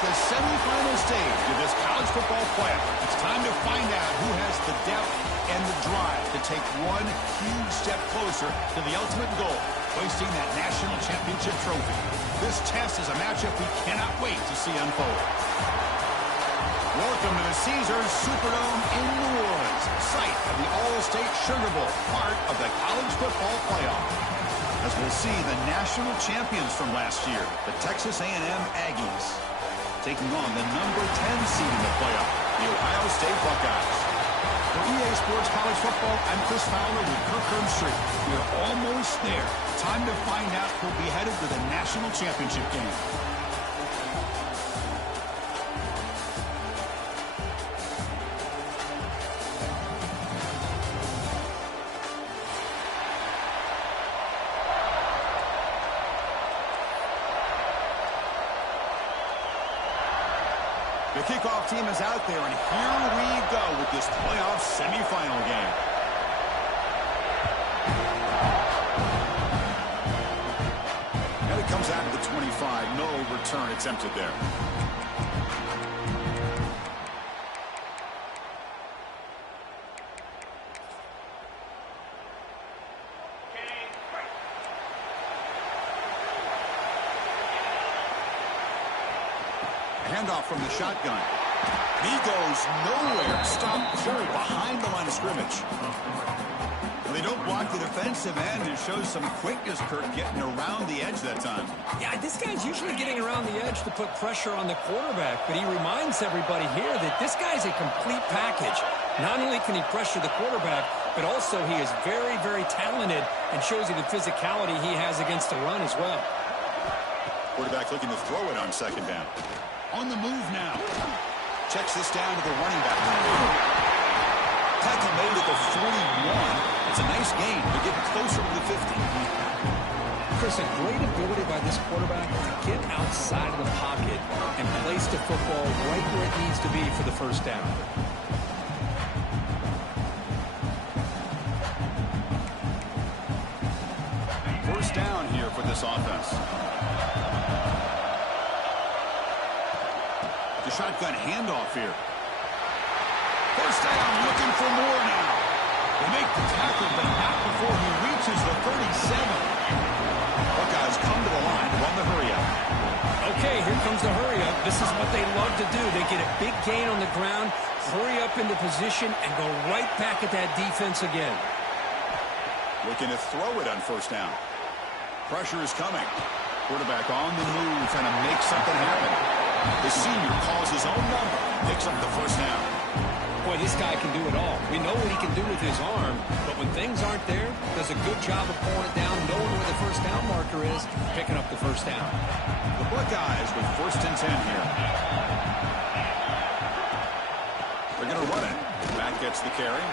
the semifinal stage of this college football playoff. It's time to find out who has the depth and the drive to take one huge step closer to the ultimate goal, hoisting that national championship trophy. This test is a matchup we cannot wait to see unfold. Welcome to the Caesars Superdome in New Orleans, site of the All-State Sugar Bowl, part of the college football playoff. As we'll see the national champions from last year, the Texas A&M Aggies, taking on the number 10 seed in the playoff, the Ohio State Buckeyes. For EA Sports College Football, I'm Chris Fowler with Kirk Herbstreit. We're almost there. Time to find out who'll be headed to the national championship game. The kickoff team is out there, and here we go with this playoff semifinal game. And it comes out to the 25. No return attempted there. Handoff from the shotgun. He goes nowhere. Stop cold behind the line of scrimmage. Well, they don't block the defensive end. It shows some quickness, Kirk, getting around the edge that time. Yeah, this guy's usually getting around the edge to put pressure on the quarterback, but he reminds everybody here that this guy's a complete package. Not only can he pressure the quarterback, but also he is very, very talented and shows you the physicality he has against the run as well. Quarterback looking to throw it on second down. On the move now. Checks this down to the running back. Tackle made at the 41. It's a nice gain. They're getting closer to the 50. Chris, a great ability by this quarterback to get outside of the pocket and place the football right where it needs to be for the first down. First down here for this offense. The shotgun handoff here. First down, looking for more now. They make the tackle, but not before he reaches the 37. Buckeyes come to the line to run the hurry-up. Okay, here comes the hurry-up. This is what they love to do. They get a big gain on the ground, hurry up into position, and go right back at that defense again. Looking to throw it on first down. Pressure is coming. Quarterback on the move, trying to make something happen. The senior calls his own number, picks up the first down. Boy, this guy can do it all. We know what he can do with his arm, but when things aren't there, does a good job of pulling it down, knowing where the first down marker is, picking up the first down. The Buckeyes with 1st and 10 here. They're going to run it. Back gets the carry.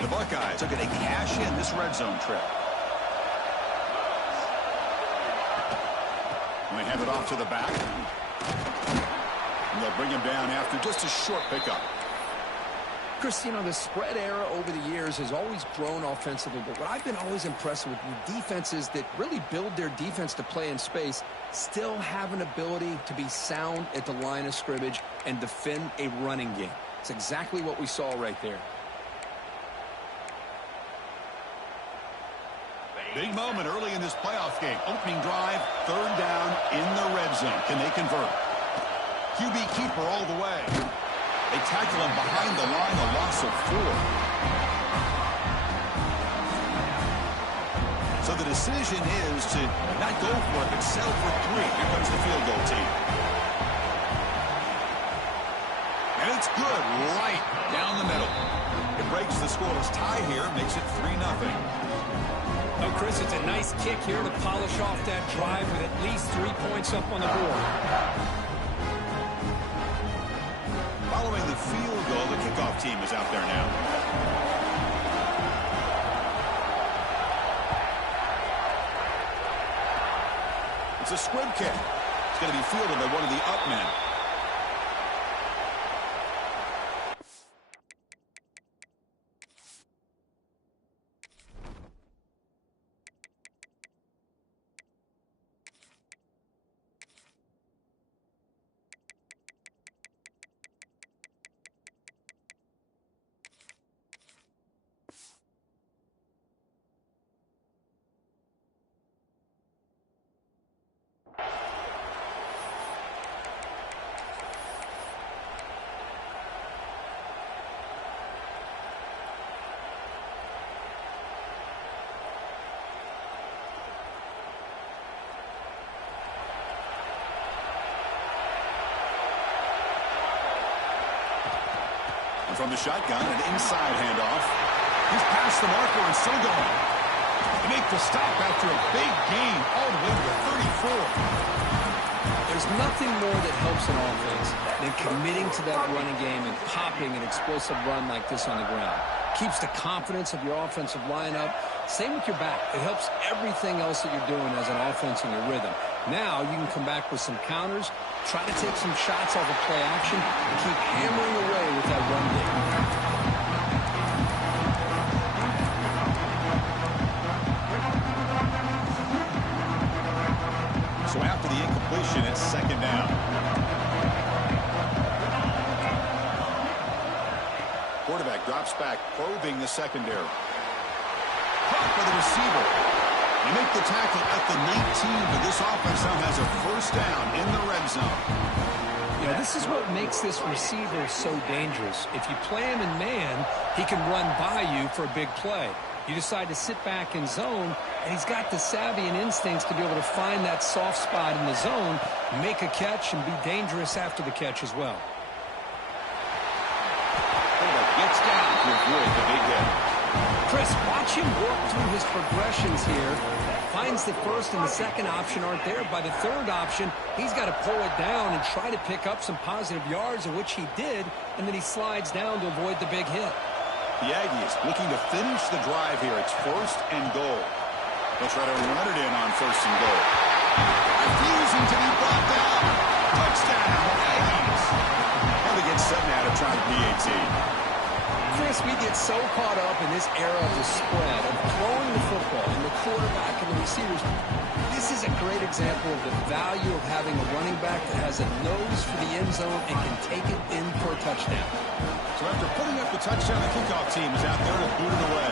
The Buckeyes are going to cash in this red zone trip. And they hand it off to the back. And they'll bring him down after just a short pickup. Chris, you know, the spread era over the years has always grown offensively, but what I've been always impressed with defenses that really build their defense to play in space still have an ability to be sound at the line of scrimmage and defend a running game. It's exactly what we saw right there. Big moment early in this playoff game. Opening drive, 3rd down in the red zone. Can they convert? QB keeper all the way. They tackle him behind the line, a loss of 4. So the decision is to not go for it, but settle for 3. Here comes the field goal team. And it's good, right down the middle. It breaks the scoreless tie here, makes it 3-0. Oh, Chris, it's a nice kick here to polish off that drive with at least 3 points up on the board. Following the field goal, the kickoff team is out there now. It's a squib kick. It's going to be fielded by one of the up men. From the shotgun, an inside handoff. He's past the marker and still going. They make the stop after a big gain all the way to the 34. There's nothing more that helps an offense than committing to that running game and popping an explosive run like this on the ground. Keeps the confidence of your offensive lineup. Same with your back. It helps everything else that you're doing as an offense in your rhythm. Now you can come back with some counters, try to take some shots off of play action, and keep hammering away with that run game. So after the incompletion, it's second down. Quarterback drops back, probing the secondary. Caught by the receiver. They make the tackle at the 19, but this offense now has a first down in the red zone. You know, this is what makes this receiver so dangerous. If you play him in man, he can run by you for a big play. You decide to sit back in zone, and he's got the savvy and instincts to be able to find that soft spot in the zone, make a catch, and be dangerous after the catch as well. Gets down to avoid the big hit. Chris, watch him work through his progressions here. Finds the first and the second option aren't there. By the third option, he's got to pull it down and try to pick up some positive yards, of which he did, and then he slides down to avoid the big hit. The Aggies looking to finish the drive here. It's first and goal. They'll try to run it in on first and goal. Refusing to be brought down. Touchdown, Aggies. Now they get 7 out of trying PAT. Chris, we get so caught up in this era of the spread, of throwing the football and the quarterback and the receivers. This is a great example of the value of having a running back that has a nose for the end zone and can take it in for a touchdown. So after putting up the touchdown, the kickoff team is out there to boot it away.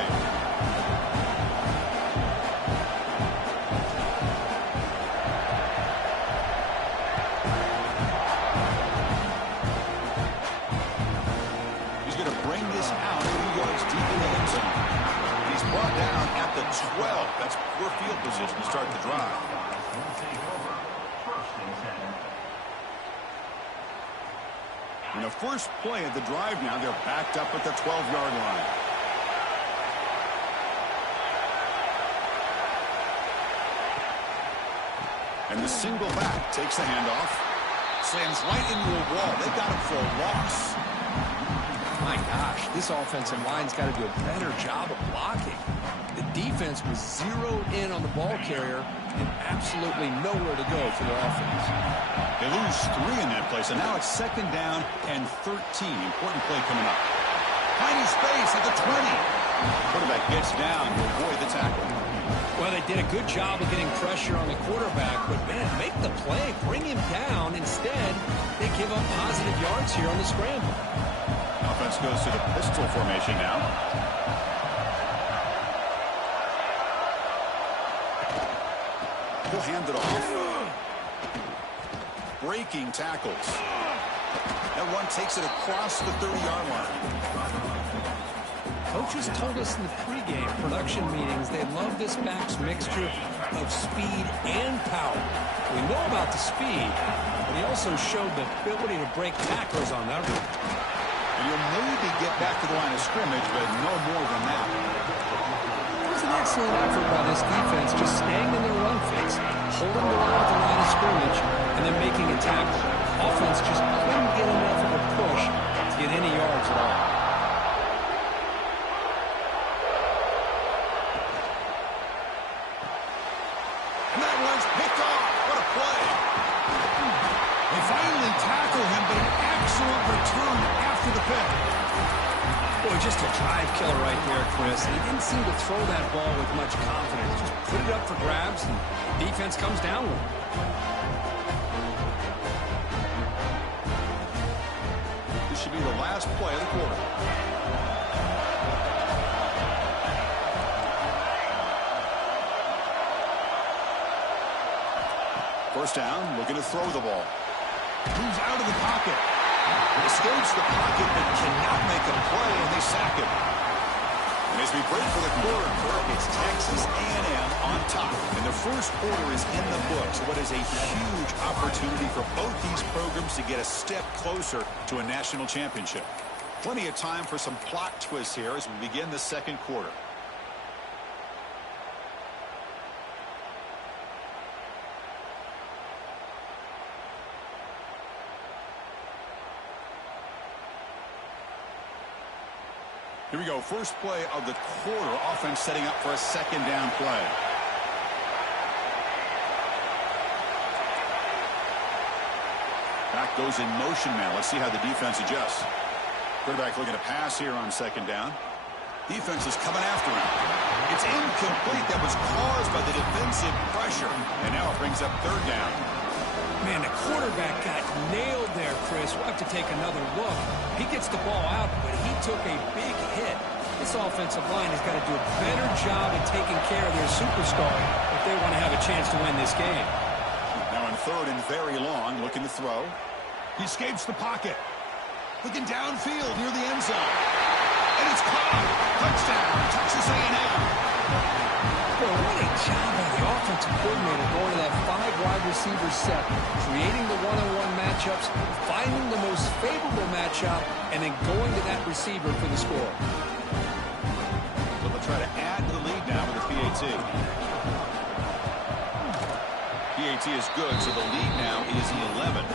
He's going to bring this out 2 yards deep in the end zone. And he's brought down at the 12. That's poor field position to start the drive. In the first play of the drive now, they're backed up at the 12-yard line. And the single back takes the handoff. Slams right into a wall. They got him for a loss. My gosh, this offensive line's got to do a better job of blocking. The defense was zeroed in on the ball carrier and absolutely nowhere to go for their offense. They lose 3 in that play, so now it's second down and 13. Important play coming up. Finding space at the 20. Quarterback gets down to avoid the tackle. Well, they did a good job of getting pressure on the quarterback, but, man, make the play, bring him down. Instead, they give up positive yards here on the scramble. Offense goes to the pistol formation now. He'll hand it off. Breaking tackles. That one takes it across the 30-yard line. Coaches told us in the pregame production meetings they love this back's mixture of speed and power. We know about the speed, but he also showed the ability to break tacklers on that route. And you'll maybe get back to the line of scrimmage, but no more than that. It was an excellent effort by this defense, just staying in their run fix, holding the line at the line of scrimmage, and then making a tackle. Offense just couldn't get enough of a push to get any yards at all. And that one's picked off. What a play. They finally tackle him, but an excellent return after the pick. Boy, just a drive killer right there, Chris. And he didn't seem to throw that ball with much confidence. Just put it up for grabs, and the defense comes down with it. This should be the last play of the quarter. First down, looking to throw the ball. Moves out of the pocket. Escapes the pocket, but cannot make a play, and they sack him. And as we break for the quarter, it's Texas A&M on top. And the first quarter is in the books. What is a huge opportunity for both these programs to get a step closer to a national championship. Plenty of time for some plot twists here as we begin the second quarter. Here we go. First play of the quarter. Offense setting up for a second down play. Back goes in motion now. Let's see how the defense adjusts. Quarterback looking to pass here on second down. Defense is coming after him. It's incomplete. That was caused by the defensive pressure. And now it brings up third down. Man, the quarterback got nailed there, Chris. We'll have to take another look. He gets the ball out, but he took a big hit. This offensive line has got to do a better job of taking care of their superstar if they want to have a chance to win this game. Now in third and very long, looking to throw. He escapes the pocket. Looking downfield near the end zone. And it's caught. Touchdown, Texas A&M. Well, what a job by the offensive coordinator going to that 5 wide receiver set, creating the one-on-one matchups, finding the most favorable matchup, and then going to that receiver for the score. So they'll try to add to the lead now with the PAT. PAT is good, so the lead now is 11.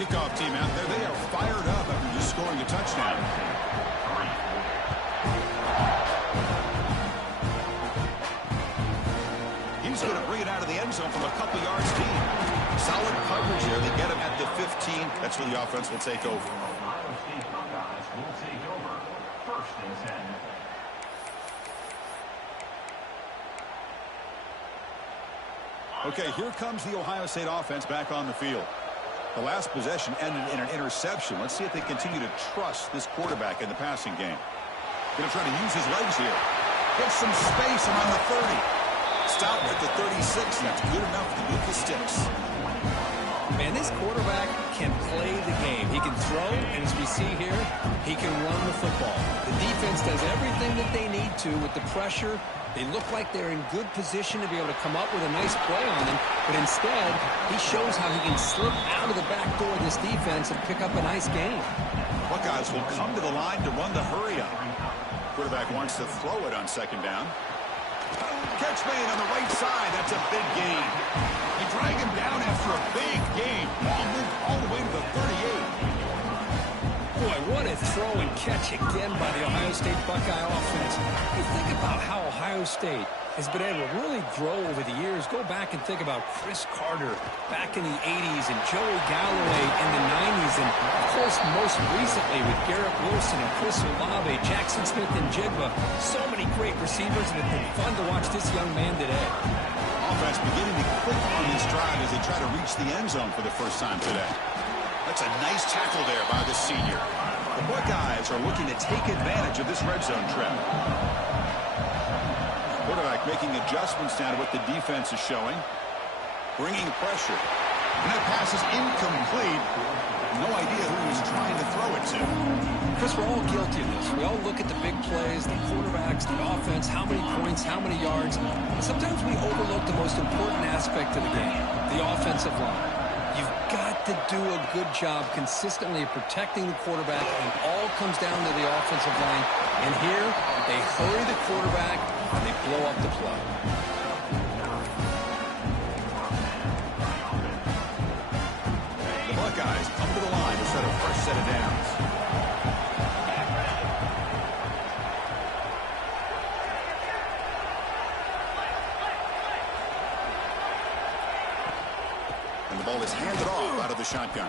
Kickoff team out there. They are fired up after just scoring a touchdown. He's going to bring it out of the end zone from a couple yards deep. Solid coverage here. They get him at the 15. That's where the offense will take over. First and 10. Okay, here comes the Ohio State offense back on the field. The last possession ended in an interception. Let's see if they continue to trust this quarterback in the passing game. Going to try to use his legs here. Get some space around the 30. Stop at the 36, and that's good enough to move the sticks. Man, this quarterback can play the game. He can throw, and as we see here, he can run the football. The defense does everything that they need to with the pressure. They look like they're in good position to be able to come up with a nice play on him, but instead, he shows how he can slip out of the back door of this defense and pick up a nice gain. Buckeyes will come to the line to run the hurry up. Quarterback wants to throw it on second down. Catch made on the right side. That's a big gain. They drag him down after a big gain. Ball moved all the way to the 38. Boy, what a throw and catch again by the Ohio State Buckeye offense. You think about how Ohio State has been able to really grow over the years. Go back and think about Chris Carter back in the 80s and Joey Galloway in the 90s. And, of course, most recently with Garrett Wilson and Chris Olave, Jackson Smith and Jigba. So many great receivers, and it's been fun to watch this young man today. Offense beginning to click on this drive as they try to reach the end zone for the first time today. That's a nice tackle there by the senior. The Buckeyes are looking to take advantage of this red zone trap. Quarterback making adjustments now to what the defense is showing. Bringing pressure. And that pass is incomplete. No idea who he was trying to throw it to. Chris, we're all guilty of this. We all look at the big plays, the quarterbacks, the offense, how many points, how many yards. And sometimes we overlook the most important aspect of the game, the offensive line. You've got to do a good job consistently of protecting the quarterback, and it all comes down to the offensive line. And here, they hurry the quarterback, and they blow up the play. The Buckeyes come to the line to set a first set of downs. And the ball is handed off out of the shotgun.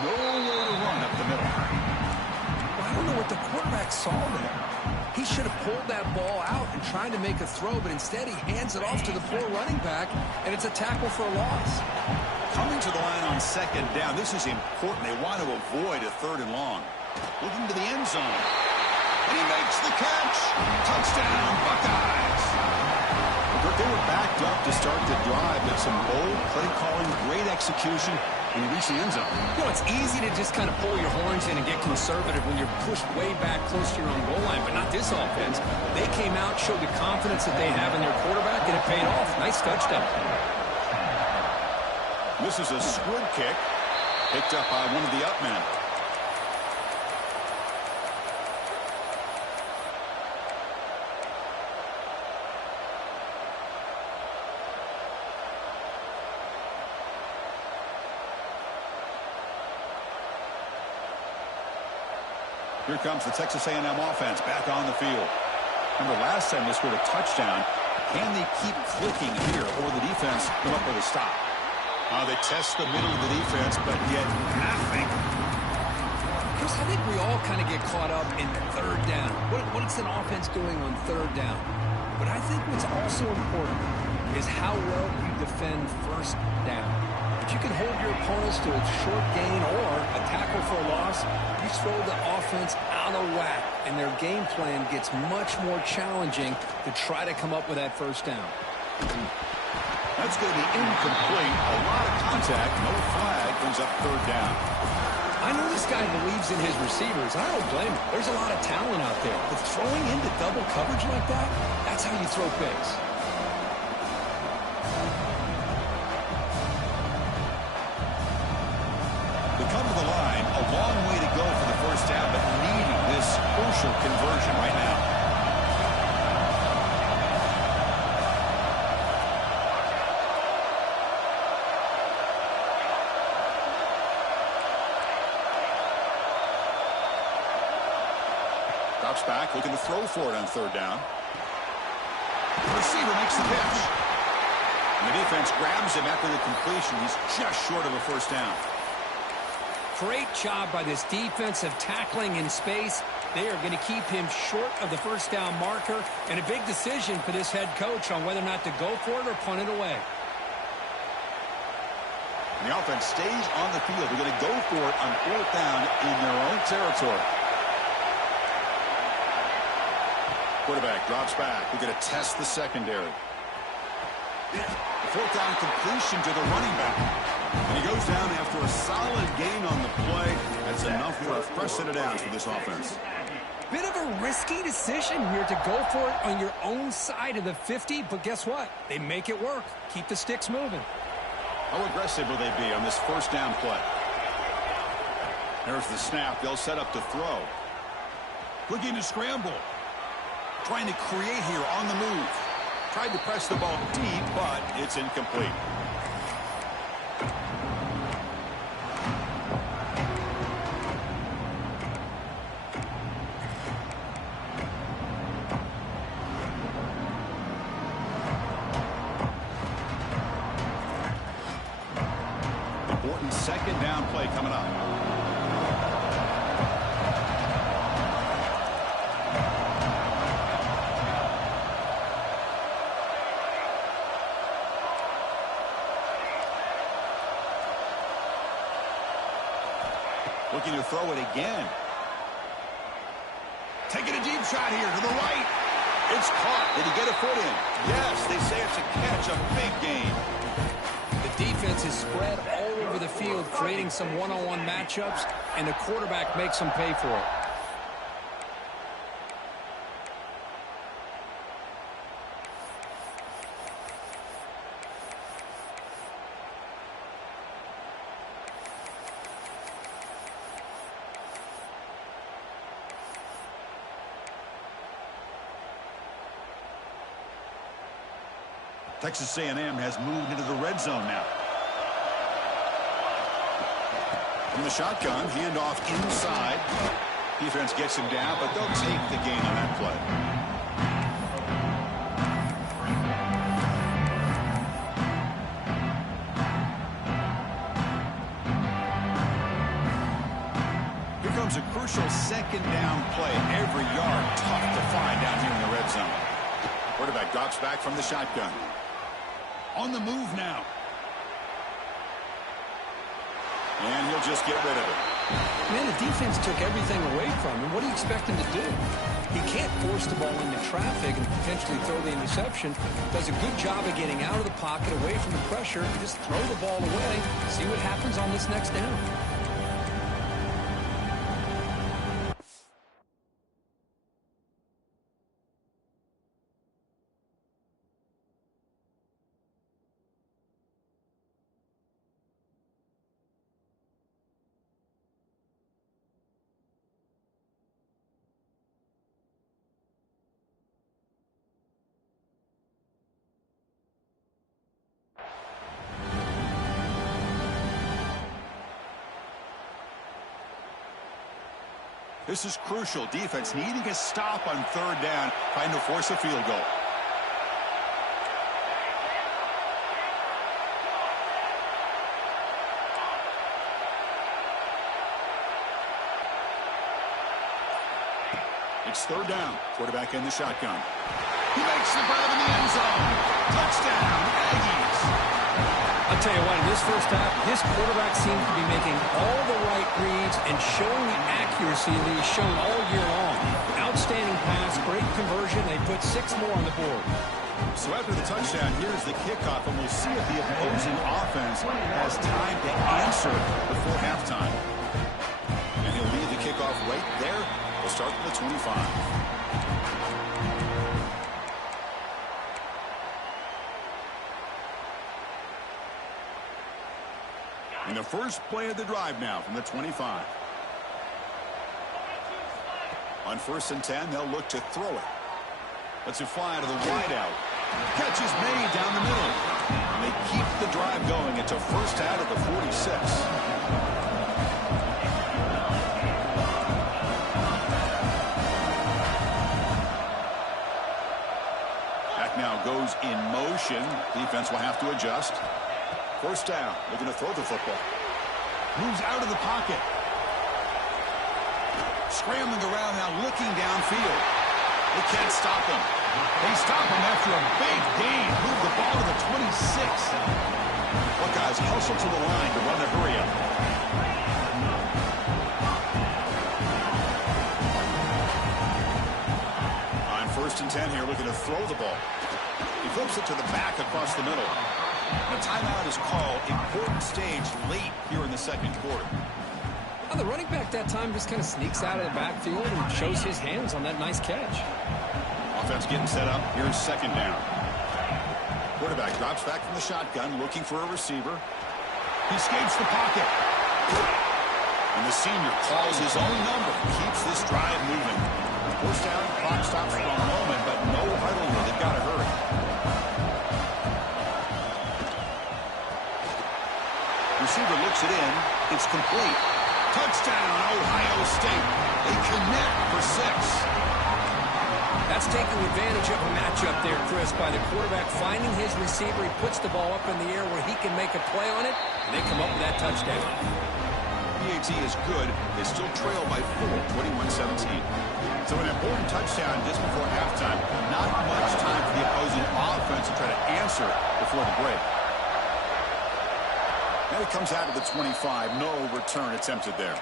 Nowhere to run up the middle. Well, I don't know what the quarterback saw there. He should have pulled that ball out and tried to make a throw, but instead he hands it off to the poor running back, and it's a tackle for a loss. Coming to the line on second down. This is important. They want to avoid a third and long. Looking to the end zone. And he makes the catch. Touchdown, Buckeyes. But they were backed up to start the drive, but some bold play calling, great execution, and you reach the end zone. You know, it's easy to just kind of pull your horns in and get conservative when you're pushed way back close to your own goal line, but not this offense. They came out, showed the confidence that they have in their quarterback, and it paid off. Nice touchdown. This is a squib kick. Picked up by one of the up men. Here comes the Texas A&M offense back on the field. Remember last time they scored a touchdown. Can they keep clicking here, or the defense come up with a stop? They test the middle of the defense, but yet nothing. Chris, I think we all kind of get caught up in third down. What's an offense doing on third down? But I think what's also important is how well you defend first down. If you can hold your opponents to a short gain or a tackle for a loss, you throw the offense out of whack, and their game plan gets much more challenging to try to come up with that first down. That's going to be incomplete. A lot of contact. No flag. Brings up third down. I know this guy believes in his receivers. I don't blame him. There's a lot of talent out there. But throwing into double coverage like that, that's how you throw picks. They come to the line. A long way to go for the first down, but needing this crucial conversion right now. Drops back, looking to throw for it on third down. The receiver makes the catch. And the defense grabs him after the completion. He's just short of a first down. Great job by this defensive tackling in space. They are going to keep him short of the first down marker, and a big decision for this head coach on whether or not to go for it or punt it away. And the offense stays on the field. They're going to go for it on fourth down in their own territory. Quarterback drops back. We're going to test the secondary. Fourth down completion to the running back. And he goes down after a solid gain on the play. That's enough for a fresh set of downs for this offense. Bit of a risky decision here to go for it on your own side of the 50, but guess what? They make it work. Keep the sticks moving. How aggressive will they be on this first down play? There's the snap. They'll set up to throw. Looking to scramble. Trying to create here on the move. Tried to press the ball deep, but it's incomplete. Important second down play coming up. Looking to throw it again. Taking a deep shot here to the right. It's caught. Did he get a foot in? Yes, they say it's a catch, a big gain. The defense is spread all over the field, creating some one-on-one matchups, and the quarterback makes them pay for it. Texas A&M has moved into the red zone now. From the shotgun, handoff inside. Defense gets him down, but they'll take the gain on that play. Here comes a crucial second down play. Every yard tough to find down here in the red zone. Quarterback drops back from the shotgun. On the move now. And he'll just get rid of it. Man, the defense took everything away from him. What do you expect him to do? He can't force the ball into traffic and potentially throw the interception. Does a good job of getting out of the pocket, away from the pressure. Just throw the ball away. See what happens on this next down. This is crucial. Defense needing a stop on third down, trying to force a field goal. It's third down. Quarterback in the shotgun. He makes the grab in the end zone. Touchdown, Aggies. I'll tell you what, in this first half, this quarterback seems to be making all the right reads and showing the accuracy that he's shown all year long. Outstanding pass, great conversion. They put 6 more on the board. So after the touchdown, here's the kickoff, and we'll see if the opposing offense has time to answer before halftime. And he'll lead the kickoff right there. We'll start from the 25. In the first play of the drive now from the 25. On 1st and 10, they'll look to throw it. Lets it fly to the wideout. Catch is made down the middle. And they keep the drive going. It's a first out at the 46. Back now goes in motion. Defense will have to adjust. First down, looking to throw the football. Moves out of the pocket. Scrambling around now, looking downfield. They can't stop him. They stop him after a big gain. Move the ball to the 26. Buckeyes hustle to the line to run the hurry up. On 1st and 10 here, looking to throw the ball. He flips it to the back across the middle. A timeout is called. Important stage late here in the second quarter. Well, the running back that time just kind of sneaks out of the backfield and shows his hands on that nice catch. Offense getting set up. Here's second down. Quarterback drops back from the shotgun, looking for a receiver. He escapes the pocket. And the senior calls his own number. Keeps this drive moving. First down, clock stops for a moment, but no huddle here. They've got to hurry. Receiver looks it in. It's complete. Touchdown, Ohio State. They connect for 6. That's taking advantage of a matchup there, Chris, by the quarterback finding his receiver. He puts the ball up in the air where he can make a play on it, and they come up with that touchdown. PAT is good. They still trail by 4, 21-17. So an important touchdown just before halftime. Not much time for the opposing offense to try to answer before the break. And it comes out of the 25. No return attempted there.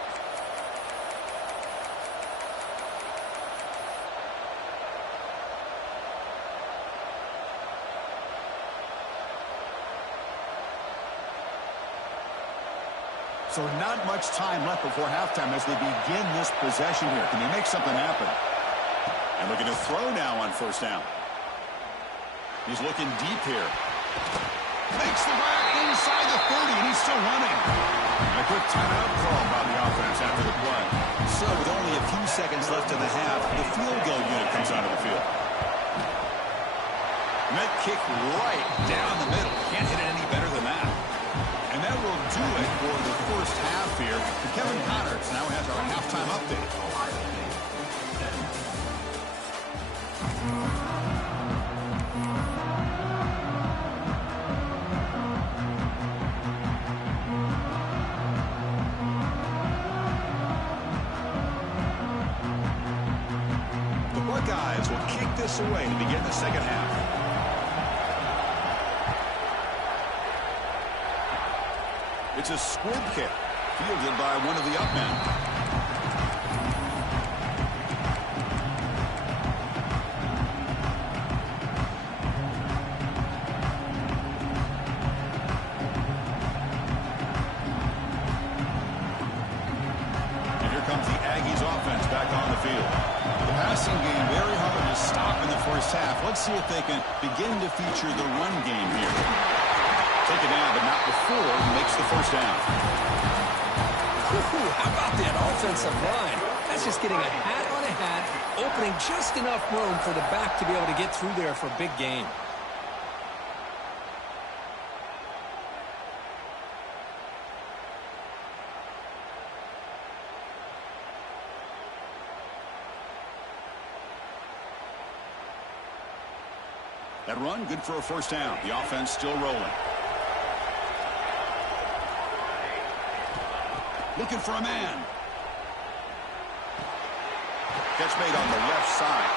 So not much time left before halftime as they begin this possession here. Can they make something happen? And looking to throw now on first down. He's looking deep here. Makes the grab inside the 30, and he's still running. And a quick timeout call by the offense after the play. So with only a few seconds left in the half, the field goal unit comes out of the field. And that kick right down the middle. Can't hit it any better than that. And that will do it for the first half here. And Kevin Connors now has our halftime update. The Buckeyes will kick this away to begin the second half. It's a squib kick, fielded by one of the up men. And here comes the Aggies offense back on the field. The passing game very hard to stop in the first half. Let's see if they can begin to feature the run game here. Take it down, but not before he makes the first down. How about that offensive line? That's just getting a hat on a hat, opening just enough room for the back to be able to get through there for a big gain. That run, good for a first down. The offense still rolling. Looking for a man. Catch made on the left side.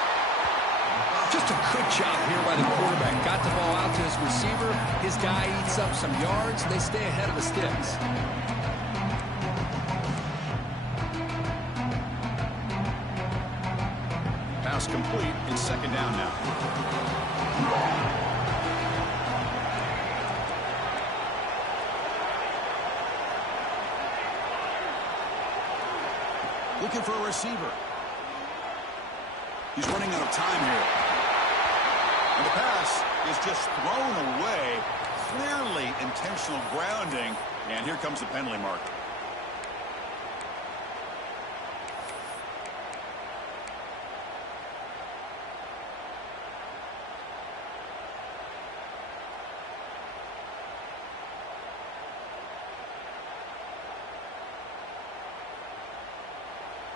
Just a good job here by the quarterback. Got the ball out to his receiver. His guy eats up some yards, and they stay ahead of the sticks. Pass complete. It's second down now. Looking for a receiver. He's running out of time here. And the pass is just thrown away. Clearly intentional grounding. And here comes the penalty mark.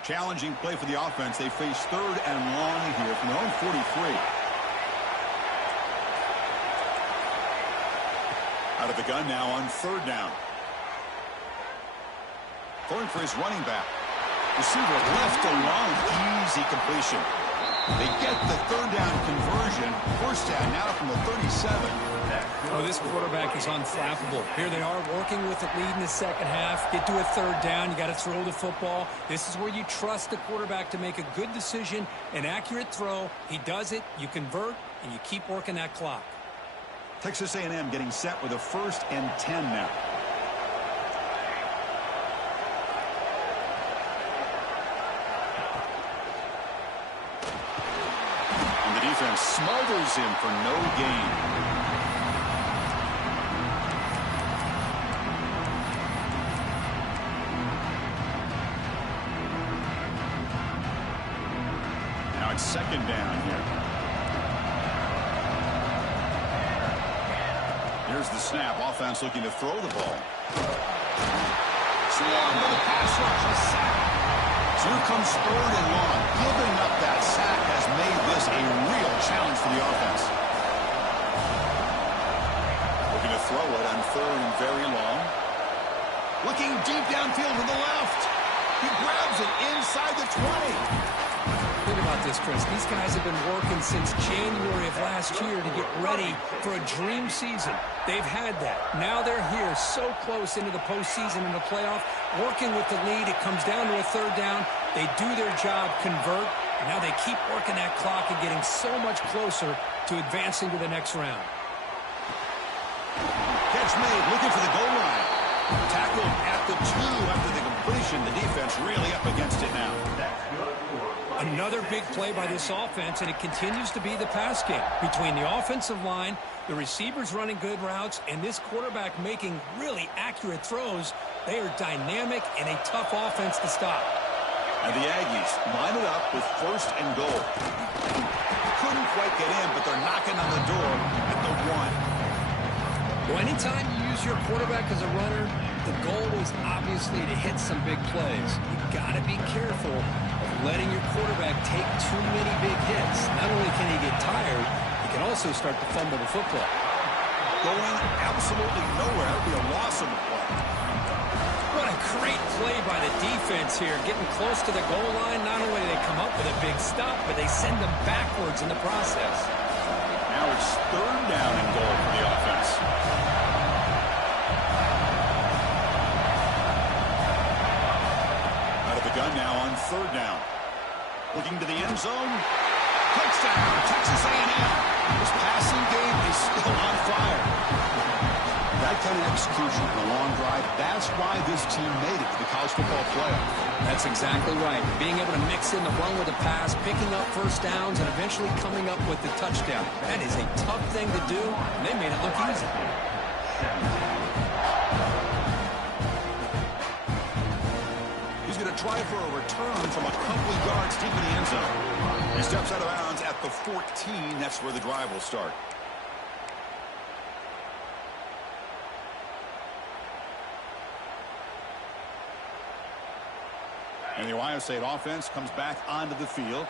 Challenging play for the offense. They face third and long here from their own 43. Out of the gun now on third down. Throwing for his running back. Receiver left alone. Easy completion. They get the third down conversion. First down now from the 37. Oh, this quarterback is unflappable. Here they are working with the lead in the second half. Get to a third down. You got to throw the football. This is where you trust the quarterback to make a good decision, an accurate throw. He does it. You convert, and you keep working that clock. Texas A&M getting set with a 1st and 10 now. And the defense smothers him for no gain. Second down here. Here's the snap. Offense looking to throw the ball. Swarm with a pass rush. A sack. So here comes third and long. Giving up that sack has made this a real challenge for the offense. Looking to throw it on third and very long. Looking deep downfield to the left. He grabs it inside the 20. Think about this, Chris. These guys have been working since January of last year to get ready for a dream season. They've had that. Now they're here so close into the postseason and the playoff, working with the lead. It comes down to a third down. They do their job, convert, and now they keep working that clock and getting so much closer to advancing to the next round. Catch made, looking for the goal line. Tackled at the 2 after the completion. The defense really up against it now. Another big play by this offense, and it continues to be the pass game. Between the offensive line, the receivers running good routes, and this quarterback making really accurate throws, they are dynamic and a tough offense to stop. And the Aggies line it up with 1st and goal. Couldn't quite get in, but they're knocking on the door at the 1. Well, anytime you use your quarterback as a runner, the goal is obviously to hit some big plays. You've got to be careful of letting your quarterback take too many big hits. Not only can he get tired, he can also start to fumble the football. Going absolutely nowhere. It'll be a loss of the play. What a great play by the defense here. Getting close to the goal line, not only do they come up with a big stop, but they send them backwards in the process. Now it's third down and goal for the offense. Out of the gun now on third down. Looking to the end zone. Touchdown, Texas A&M. This passing game is still on fire. That kind of execution in a long drive, that's why this team made it to the college football playoff. That's exactly right. Being able to mix in the run with the pass, picking up first downs, and eventually coming up with the touchdown. That is a tough thing to do, and they made it look easy. He's going to try for a return from a couple of yards deep in the end zone. He steps out of bounds at the 14. That's where the drive will start. And the Ohio State offense comes back onto the field.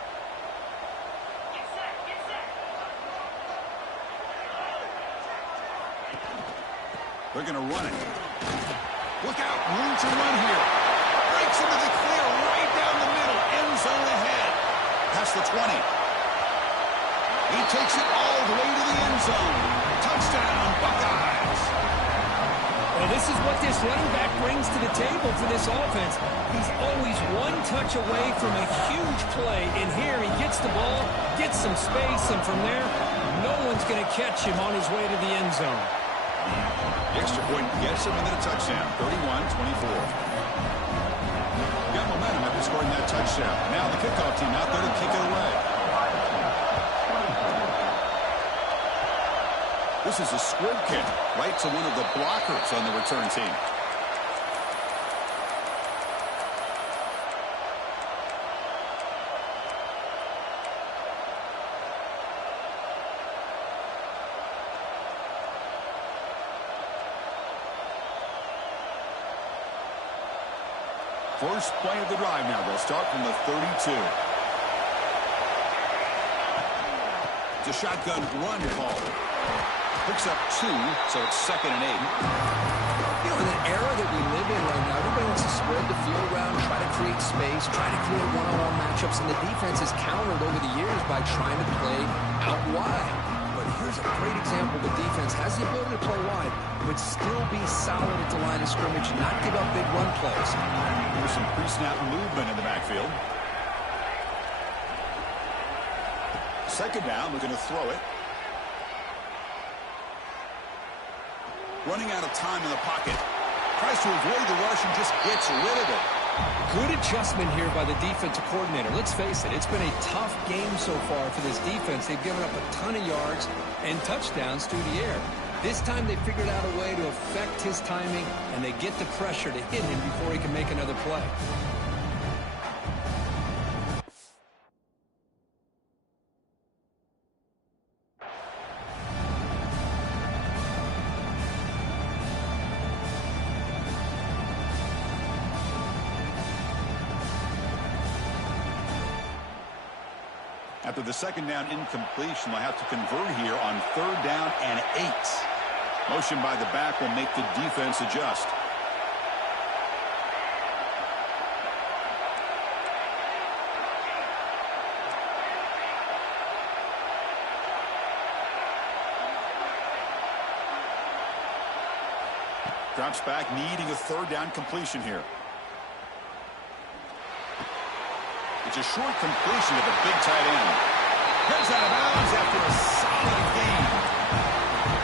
They're going to run it. Look out, room to run here. Breaks into the clear right down the middle. End zone ahead. Past the 20. He takes it all the way to the end zone. Touchdown, Buckeyes. Well, this is what this running back brings to the table for this offense. He's always one touch away from a huge play. And here he gets the ball, gets some space, and from there, no one's going to catch him on his way to the end zone. The extra point gets him into the touchdown, 31-24. Got momentum after scoring that touchdown. Now the kickoff team out there to kick it away. This is a squib kick right to one of the blockers on the return team. First play of the drive now. They'll start from the 32. It's a shotgun run call. Picks up 2, so it's 2nd and 8. You know, in the era that we live in right now, everybody wants to spread the field around, try to create space, try to create one-on-one matchups, and the defense has countered over the years by trying to play out wide. But here's a great example. The defense has the ability to play wide, but still be solid at the line of scrimmage, not give up big run plays. There's some pre-snap movement in the backfield. Second down, we're going to throw it. Running out of time in the pocket. Tries to avoid the rush and just gets rid of it. Good adjustment here by the defensive coordinator. Let's face it, it's been a tough game so far for this defense. They've given up a ton of yards and touchdowns through the air. This time they figured out a way to affect his timing, and they get the pressure to hit him before he can make another play. After the second down incompletion, they'll have to convert here on 3rd down and 8. Motion by the back will make the defense adjust. Drops back, needing a 3rd down completion here. It's a short completion to the big tight end. Heads out of bounds after a solid gain.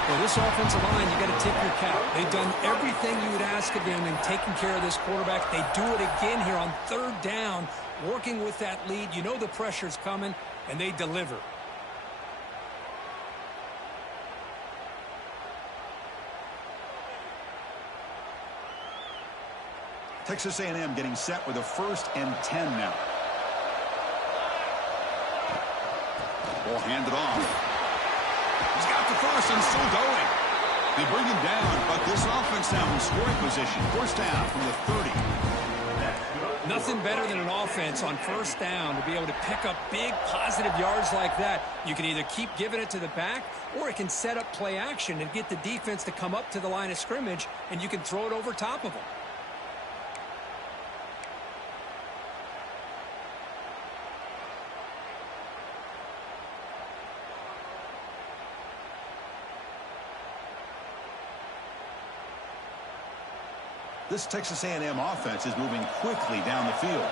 Well, this offensive line, you got to tip your cap. They've done everything you would ask of them in taking care of this quarterback. They do it again here on 3rd down, working with that lead. You know the pressure's coming, and they deliver. Texas A&M getting set with a 1st and 10 now. Ball handed off. He's got the first and still going. They bring him down, but this offense now in scoring position. 1st down from the 30. Nothing better than an offense on 1st down to be able to pick up big positive yards like that. You can either keep giving it to the back, or it can set up play action and get the defense to come up to the line of scrimmage, and you can throw it over top of them. This Texas A&M offense is moving quickly down the field.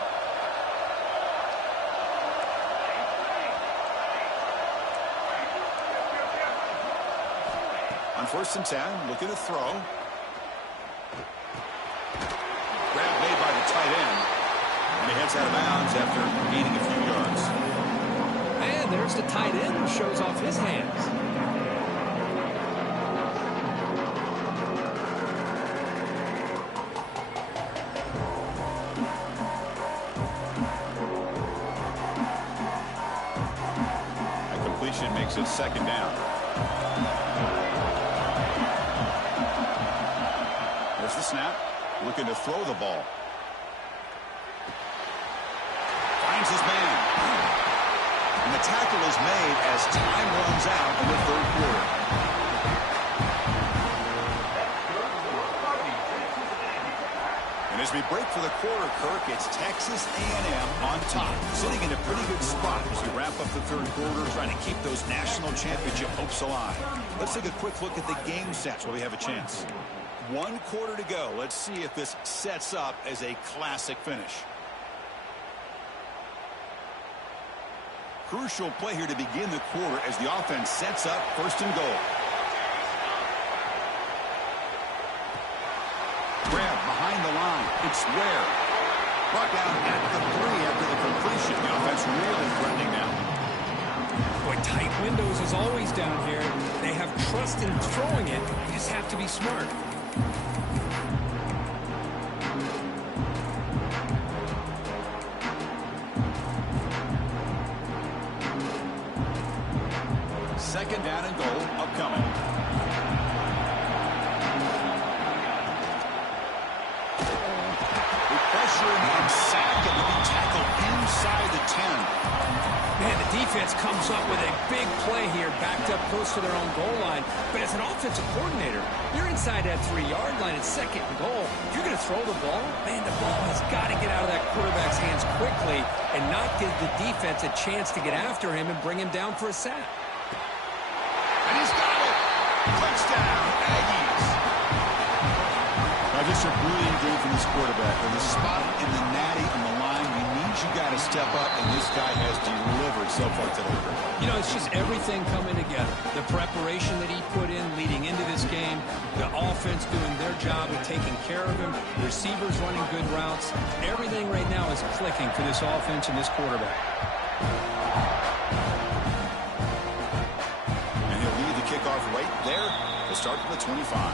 On 1st and 10, looking to throw. Grab made by the tight end. And he heads out of bounds after gaining a few yards. And there's the tight end who shows off his hands. Makes it 2nd down. There's the snap. Looking to throw the ball. Finds his man. And the tackle is made as time runs out in the 3rd quarter. As we break for the quarter, Kirk, it's Texas A&M on top, sitting in a pretty good spot as we wrap up the third quarter, trying to keep those national championship hopes alive. Let's take a quick look at the game stats while we have a chance. 1 quarter to go. Let's see if this sets up as a classic finish. Crucial play here to begin the quarter as the offense sets up 1st and goal. Grab behind the line. It's Ware. Brought down at the 3 after the completion. The offense really threatening now. Boy, tight windows as always down here. They have trust in throwing it. You just have to be smart. Second down and goal upcoming. We pressure him and sack him to be tackled inside the 10. Man, the defense comes up with a big play here, backed up close to their own goal line. But as an offensive coordinator, you're inside that 3-yard line at 2nd and goal. If you're going to throw the ball, man, the ball has got to get out of that quarterback's hands quickly and not give the defense a chance to get after him and bring him down for a sack. And he's got it. Touchdown, Aggies. Now, just a brilliant game from this quarterback. With the spot in the natty on the line, we need you guys to step up, and this guy has delivered so far today. You know, it's just everything coming together. The preparation that he put in leading into this game, the offense doing their job of taking care of him, receivers running good routes. Everything right now is clicking for this offense and this quarterback. Kickoff right there to start from the 25.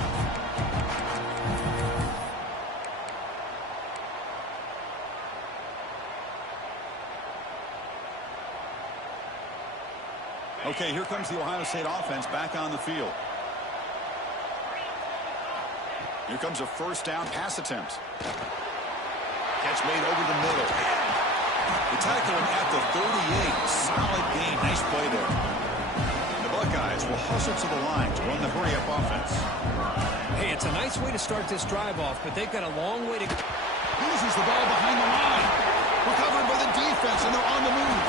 Okay, here comes the Ohio State offense back on the field. Here comes a 1st down pass attempt. Catch made over the middle. They tackle him at the 38. Solid gain. Nice play there. Buckeyes will hustle to the line to run the hurry-up offense. Hey, it's a nice way to start this drive off, but they've got a long way to go. Loses the ball behind the line. Recovered by the defense, and they're on the move.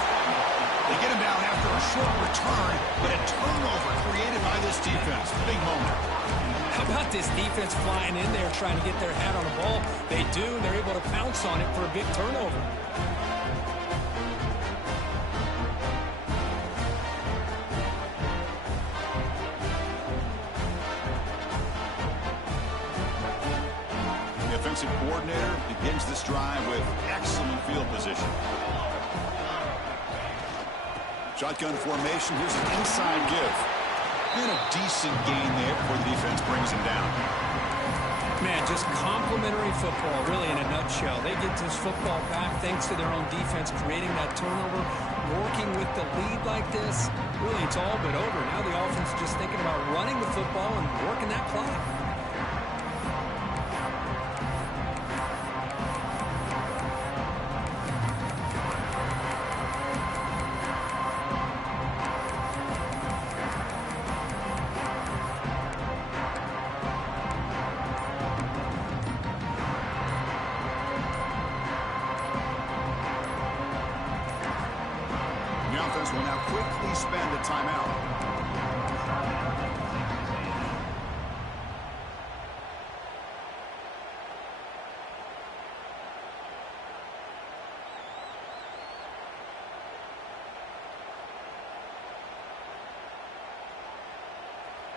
They get him down after a short return, but a turnover created by this defense. Big moment. How about this defense flying in there trying to get their hat on the ball? They do, and they're able to pounce on it for a big turnover. Offensive coordinator begins this drive with excellent field position. Shotgun formation. Here's an inside give. And a decent gain there before the defense brings him down. Man, just complimentary football, really, in a nutshell. They get this football back thanks to their own defense, creating that turnover, working with the lead like this. Really, it's all but over. Now the offense is just thinking about running the football and working that clock. Will now quickly spend a timeout.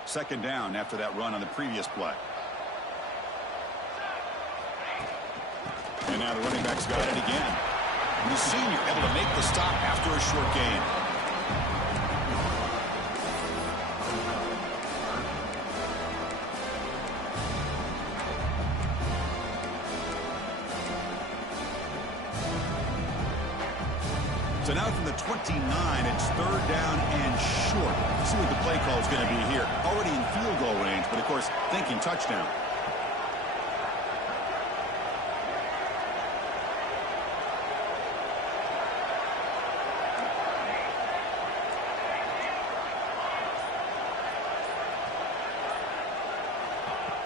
Second down after that run on the previous play. And now the running back's got it again. And the senior able to make the stop after a short gain. So now from the 29, it's 3rd down and short. Let's see what the play call is going to be here. Already in field goal range, but of course, thinking touchdown.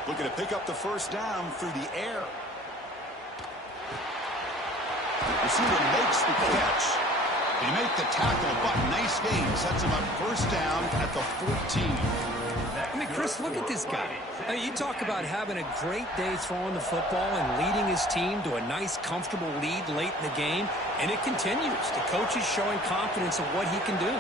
Looking to pick up the 1st down through the air. Receiver makes the catch. They make the tackle, but nice game. Sets him up first down at the 14. I mean, Chris, look at this guy. I mean, you talk about having a great day throwing the football and leading his team to a nice, comfortable lead late in the game, and it continues. The coach is showing confidence in what he can do.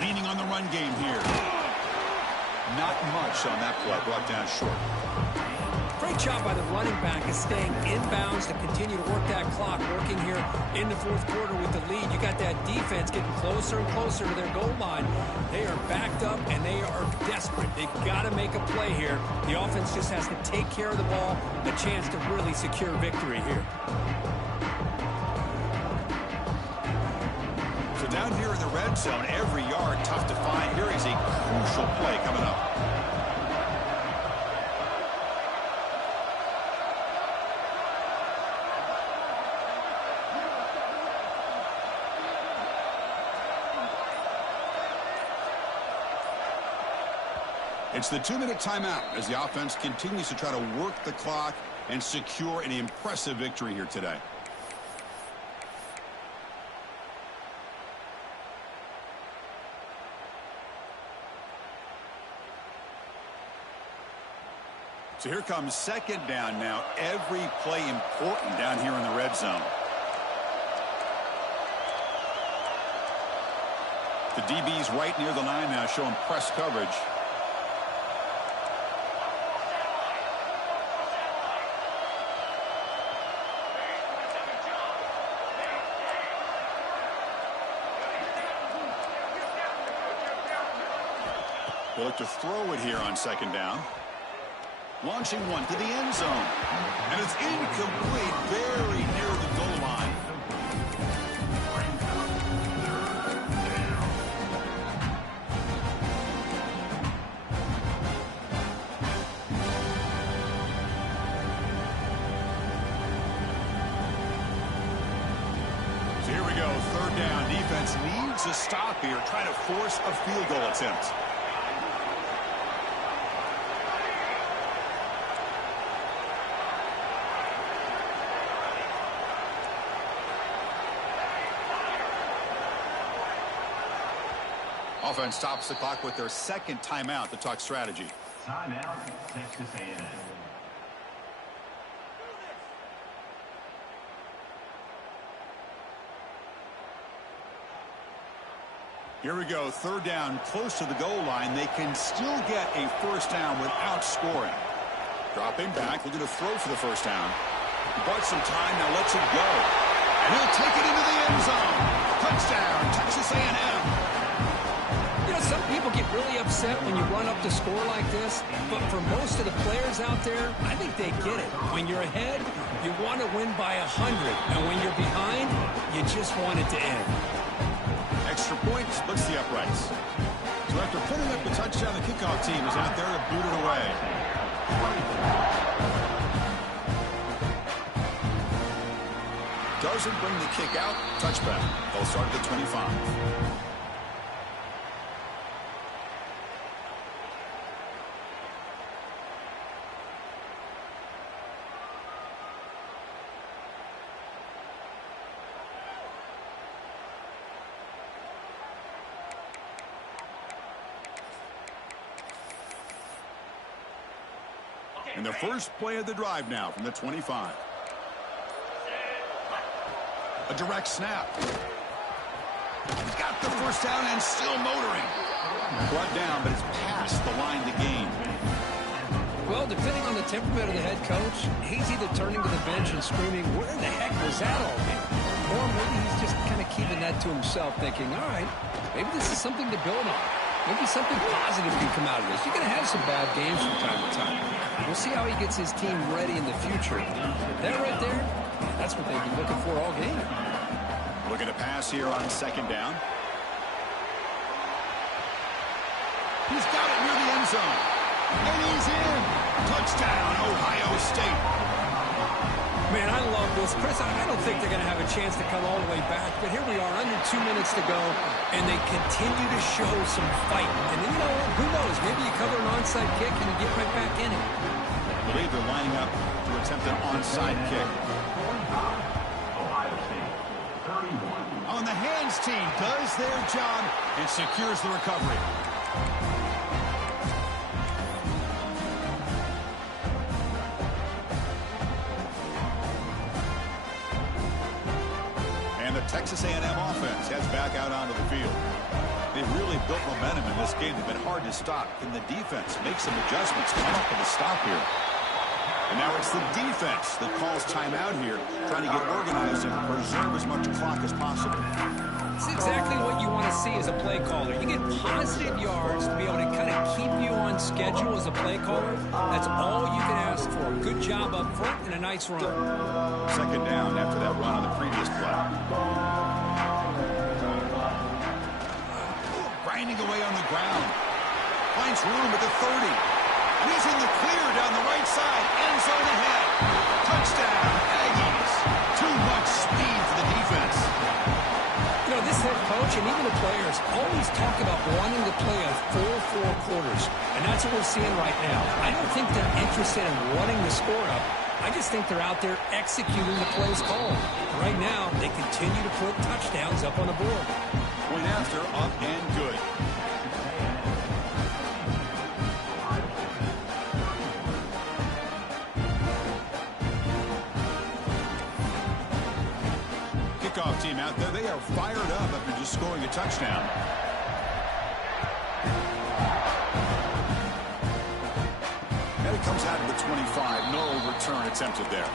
Leaning on the run game here. Not much on that play. Brought down short. Great job by the running back is staying inbounds to continue to work that clock. Working here in the fourth quarter with the lead. You got that defense getting closer and closer to their goal line. They are backed up and they are desperate. They've got to make a play here. The offense just has to take care of the ball. A chance to really secure victory here. So down here in the red zone, every yard tough to find. Here is a crucial play coming up. It's the 2-minute timeout as the offense continues to try to work the clock and secure an impressive victory here today. So here comes second down now. Every play important down here in the red zone. The DB's right near the line now, showing press coverage. They look to throw it here on second down. Launching one to the end zone. And it's incomplete, very near the goal line. So here we go, third down. Defense needs a stop here, trying to force a field goal attempt. Offense stops the clock with their second timeout to talk strategy. Timeout, Texas A&M. Here we go, third down, close to the goal line. They can still get a first down without scoring. Dropping back, looking to throw for the first down. He bought some time, now lets it go. And he'll take it into the end zone. Touchdown, Texas A&M. You know, some people get really upset when you run up to score like this, but for most of the players out there, I think they get it. When you're ahead, you want to win by 100, and when you're behind, you just want it to end. Extra point splits the uprights. So after putting up the touchdown, the kickoff team is out there to boot it away. Doesn't bring the kick out. Touchback. They'll start at the 25. And the first play of the drive now from the 25. A direct snap. He's got the first down and still motoring. Brought down, but it's past the line to gain. Well, depending on the temperament of the head coach, he's either turning to the bench and screaming, where the heck was that all game? Or maybe he's just kind of keeping that to himself, thinking, all right, maybe this is something to build on. Maybe something positive can come out of this. You're going to have some bad games from time to time. We'll see how he gets his team ready in the future. That right there, that's what they've been looking for all game. Looking to pass here on second down. He's got it near the end zone. And he's in. Touchdown, Ohio State. Man, I love this. Chris, I don't think they're going to have a chance to come all the way back, but here we are, under 2 minutes to go, and they continue to show some fight. And you know, who knows, maybe you cover an onside kick and you get right back in it. I believe they're lining up to attempt an onside kick. On the hands team does their job and secures the recovery. And the Texas A&M offense heads back out onto the field. They've really built momentum in this game. They've been hard to stop. Can the defense make some adjustments, come up with a stop here? And now it's the defense that calls timeout here, trying to get organized and preserve as much clock as possible. It's exactly what you want to see as a play caller. You get positive yards to be able to kind of keep you on schedule as a play caller. That's all you can ask for. Good job up front and a nice run. Second down after that run on the previous play. Grinding away on the ground. Finds room at the 30. And he's in the clear down the right side. End zone ahead. Touchdown, Aggies. Too much speed for the defense. You know, this head coach and even the players always talk about wanting to play a full 4 quarters. And that's what we're seeing right now. I don't think they're interested in running the score up. I just think they're out there executing the plays called. Right now, they continue to put touchdowns up on the board. Point after, up and good. Kickoff team out there. They are fired up after just scoring a touchdown. And it comes out of the 25. No return attempted there.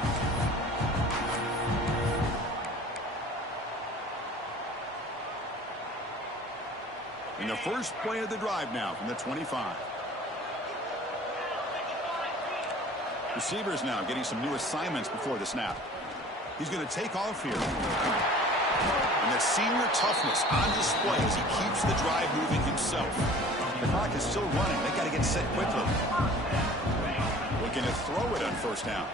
In the first play of the drive now from the 25. Receivers now getting some new assignments before the snap. He's going to take off here. And that senior toughness on display as he keeps the drive moving himself. The clock is still running. They got to get set quickly. Looking to throw it on first down.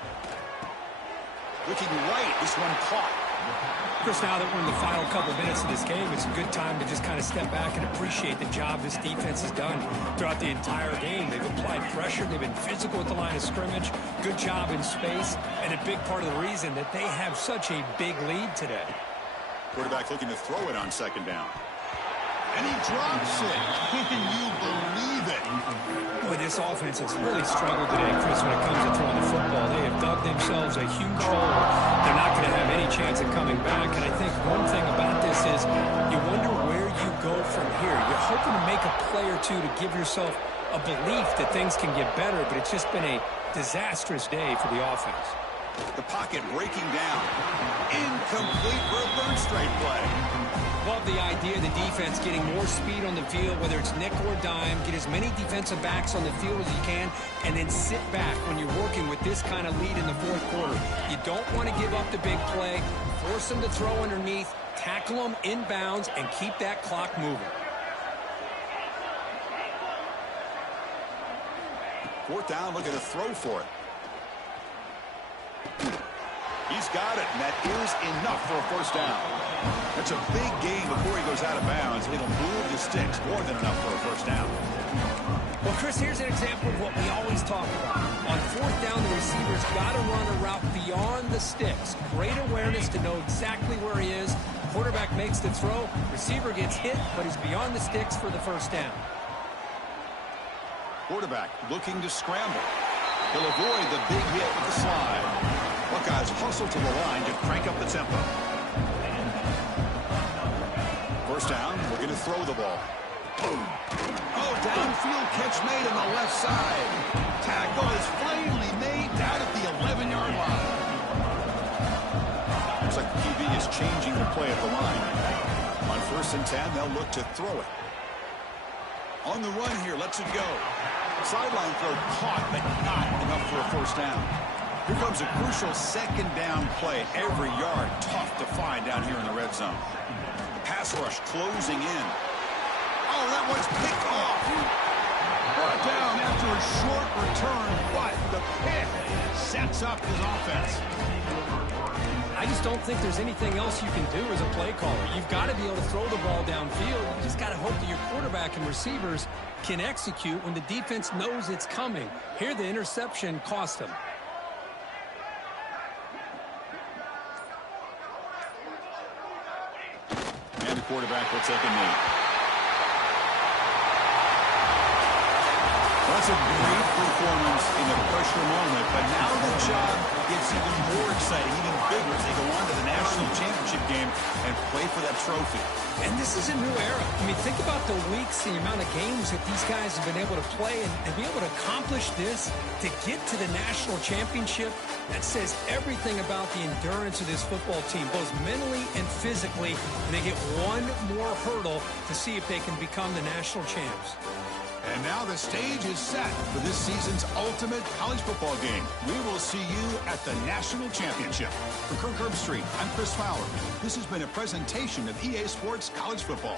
Looking right. This one caught. Chris, now that we're in the final couple minutes of this game, it's a good time to just kind of step back and appreciate the job this defense has done throughout the entire game. They've applied pressure. They've been physical at the line of scrimmage. Good job in space. And a big part of the reason that they have such a big lead today. Quarterback looking to throw it on second down. And he drops it. Can you believe it? Boy, this offense has really struggled today, Chris, when it comes to throwing the football. They have dug themselves a huge hole. They're not going to have any chance of coming back. And I think one thing about this is you wonder where you go from here. You're hoping to make a play or two to give yourself a belief that things can get better, but it's just been a disastrous day for the offense. The pocket breaking down. Incomplete for a third straight play. Love the idea of the defense getting more speed on the field, whether it's nickel or dime, get as many defensive backs on the field as you can, and then sit back when you're working with this kind of lead in the fourth quarter. You don't want to give up the big play, force them to throw underneath, tackle them inbounds, and keep that clock moving. Fourth down, looking to throw for it. He's got it, and that is enough for a first down. That's a big gain before he goes out of bounds. It'll move the sticks, more than enough for a first down. Well, Chris, here's an example of what we always talk about. On fourth down, the receiver's got to run a route beyond the sticks. Great awareness to know exactly where he is. Quarterback makes the throw. Receiver gets hit, but he's beyond the sticks for the first down. Quarterback looking to scramble. He'll avoid the big hit with the slide. Buckeyes hustle to the line to crank up the tempo. First down, looking to throw the ball. Oh, downfield catch made on the left side. Tackle is finally made down at the 11-yard line. Looks like the QB is changing the play at the line. On first and 10, they'll look to throw it. On the run here, lets it go. Sideline throw caught, but not enough for a first down. Here comes a crucial second down play. Every yard tough to find down here in the red zone. The pass rush closing in. Oh, that one's picked off. Brought down after a short return, but the pick sets up his offense. I just don't think there's anything else you can do as a play caller. You've got to be able to throw the ball downfield. You just got to hope that your quarterback and receivers can execute when the defense knows it's coming. Here, the interception cost them. And the quarterback will take a knee. That's a great performance in a pressure moment, but now the job gets even more exciting, even bigger as they go on to the national championship game and play for that trophy. And this is a new era. I mean, think about the weeks, the amount of games that these guys have been able to play and be able to accomplish this, to get to the national championship. That says everything about the endurance of this football team, both mentally and physically. And they get one more hurdle to see if they can become the national champs. And now the stage is set for this season's ultimate college football game. We will see you at the national championship. For Kirk Herbstreit, I'm Chris Fowler. This has been a presentation of EA Sports College Football.